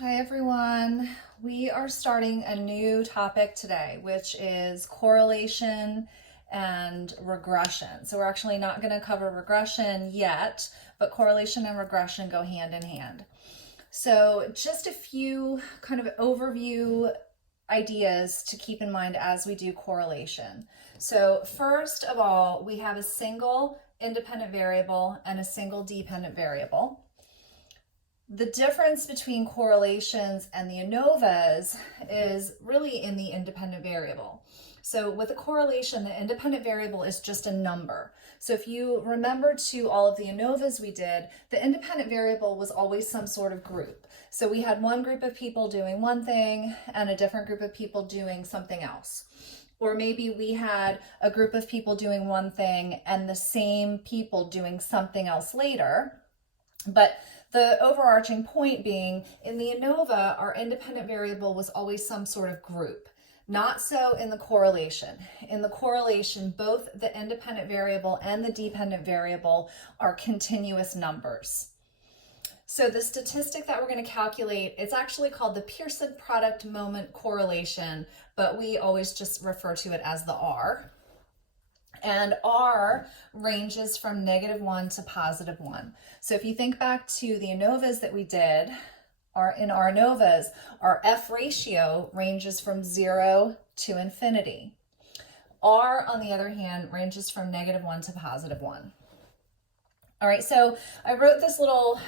Hi everyone. We are starting a new topic today, which is correlation and regression. So we're actually not going to cover regression yet, but correlation and regression go hand in hand. So just a few kind of overview ideas to keep in mind as we do correlation. So first of all, we have a single independent variable and a single dependent variable. The difference between correlations and the ANOVAs is really in the independent variable. So with a correlation, the independent variable is just a number. So if you remember to all of the ANOVAs we did, the independent variable was always some sort of group. So we had one group of people doing one thing and a different group of people doing something else. Or maybe we had a group of people doing one thing and the same people doing something else later. But the overarching point being, in the ANOVA, our independent variable was always some sort of group. Not so in the correlation. In the correlation, both the independent variable and the dependent variable are continuous numbers. So the statistic that we're going to calculate, it's actually called the Pearson product moment correlation, but we always just refer to it as the R. And R ranges from -1 to +1. So if you think back to the ANOVAs that we did, in our ANOVAs, our F ratio ranges from 0 to infinity. R, on the other hand, ranges from -1 to +1. All right, so I wrote this little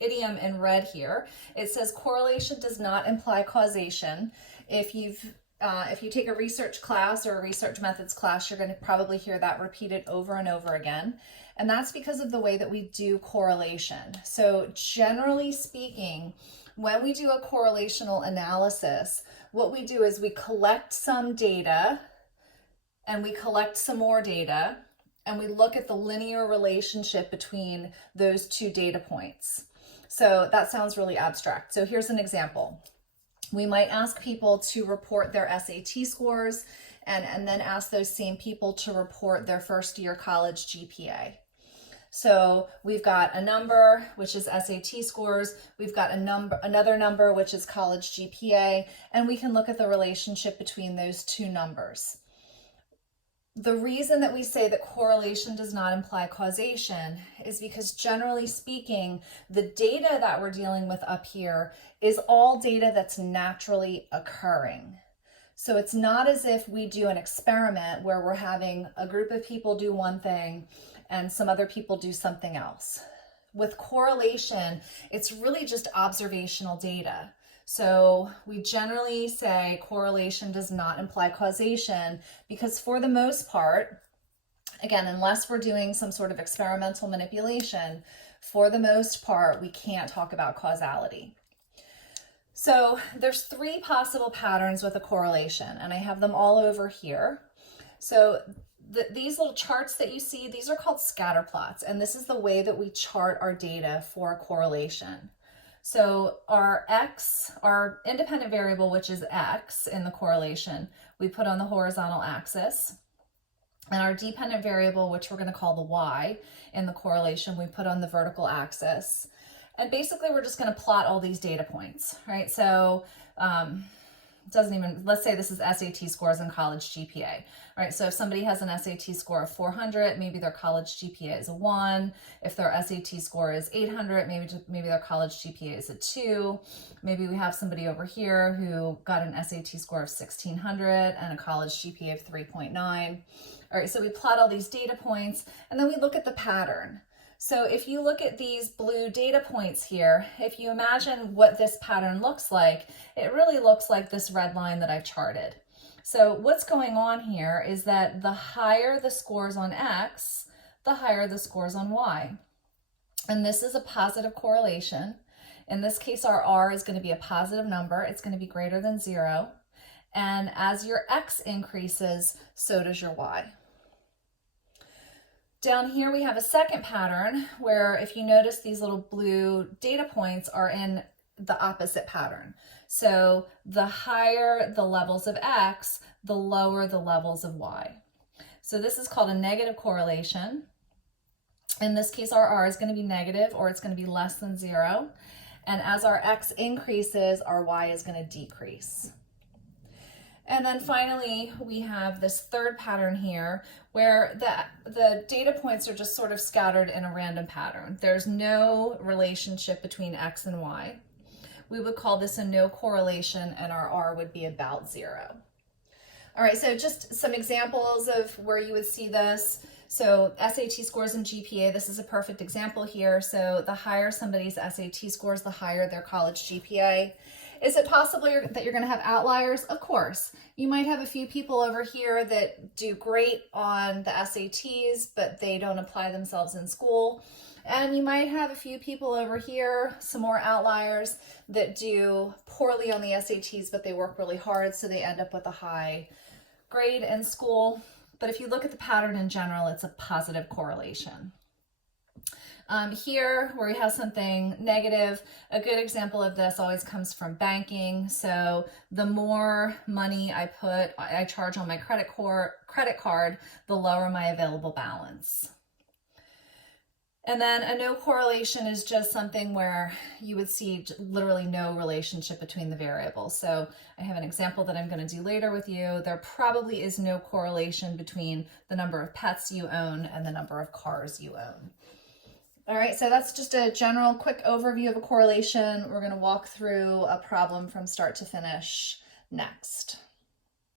idiom in red here. It says correlation does not imply causation. If you take a research class or a research methods class, you're going to probably hear that repeated over and over again. And that's because of the way that we do correlation. So generally speaking, when we do a correlational analysis, what we do is we collect some data and we collect some more data and we look at the linear relationship between those two data points. So that sounds really abstract. So here's an example. We might ask people to report their SAT scores and then ask those same people to report their first year college GPA. So we've got a number, which is SAT scores. We've got another number, which is college GPA, and we can look at the relationship between those two numbers. The reason that we say that correlation does not imply causation is because generally speaking, the data that we're dealing with up here is all data that's naturally occurring. So it's not as if we do an experiment where we're having a group of people do one thing and some other people do something else. With correlation, it's really just observational data. So we generally say correlation does not imply causation because for the most part, again, unless we're doing some sort of experimental manipulation, for the most part, we can't talk about causality. So there's 3 possible patterns with a correlation, and I have them all over here. So these little charts that you see, these are called scatter plots, and this is the way that we chart our data for a correlation. So our X, our independent variable, which is X in the correlation, we put on the horizontal axis. And our dependent variable, which we're going to call the Y in the correlation, we put on the vertical axis. And basically, we're just going to plot all these data points, right? So let's say this is SAT scores and college GPA, right? So if somebody has an SAT score of 400, maybe their college GPA is a 1. If their SAT score is 800, maybe their college GPA is a 2. Maybe we have somebody over here who got an SAT score of 1600 and a college GPA of 3.9. All right, so we plot all these data points and then we look at the pattern. So if you look at these blue data points here, if you imagine what this pattern looks like, it really looks like this red line that I've charted. So what's going on here is that the higher the scores on X, the higher the scores on Y. And this is a positive correlation. In this case, our R is going to be a positive number. It's going to be greater than 0. And as your X increases, so does your Y. Down here we have a second pattern where if you notice these little blue data points are in the opposite pattern. So the higher the levels of X, the lower the levels of Y. So this is called a negative correlation. In this case, our R is going to be negative or it's going to be less than 0. And as our X increases, our Y is going to decrease. And then finally, we have this third pattern here where the data points are just sort of scattered in a random pattern. There's no relationship between X and Y. We would call this a no correlation, and our R would be about 0. All right, so just some examples of where you would see this. So SAT scores and GPA, this is a perfect example here. So the higher somebody's SAT scores, the higher their college GPA. Is it possible that you're going to have outliers? Of course. You might have a few people over here that do great on the SATs, but they don't apply themselves in school. And you might have a few people over here, some more outliers, that do poorly on the SATs, but they work really hard, so they end up with a high grade in school. But if you look at the pattern in general, it's a positive correlation. Here, where we have something negative, a good example of this always comes from banking. So the more money I charge on my credit card, the lower my available balance. And then a no correlation is just something where you would see literally no relationship between the variables. So I have an example that I'm going to do later with you. There probably is no correlation between the number of pets you own and the number of cars you own. All right, so that's just a general quick overview of a correlation. We're going to walk through a problem from start to finish next.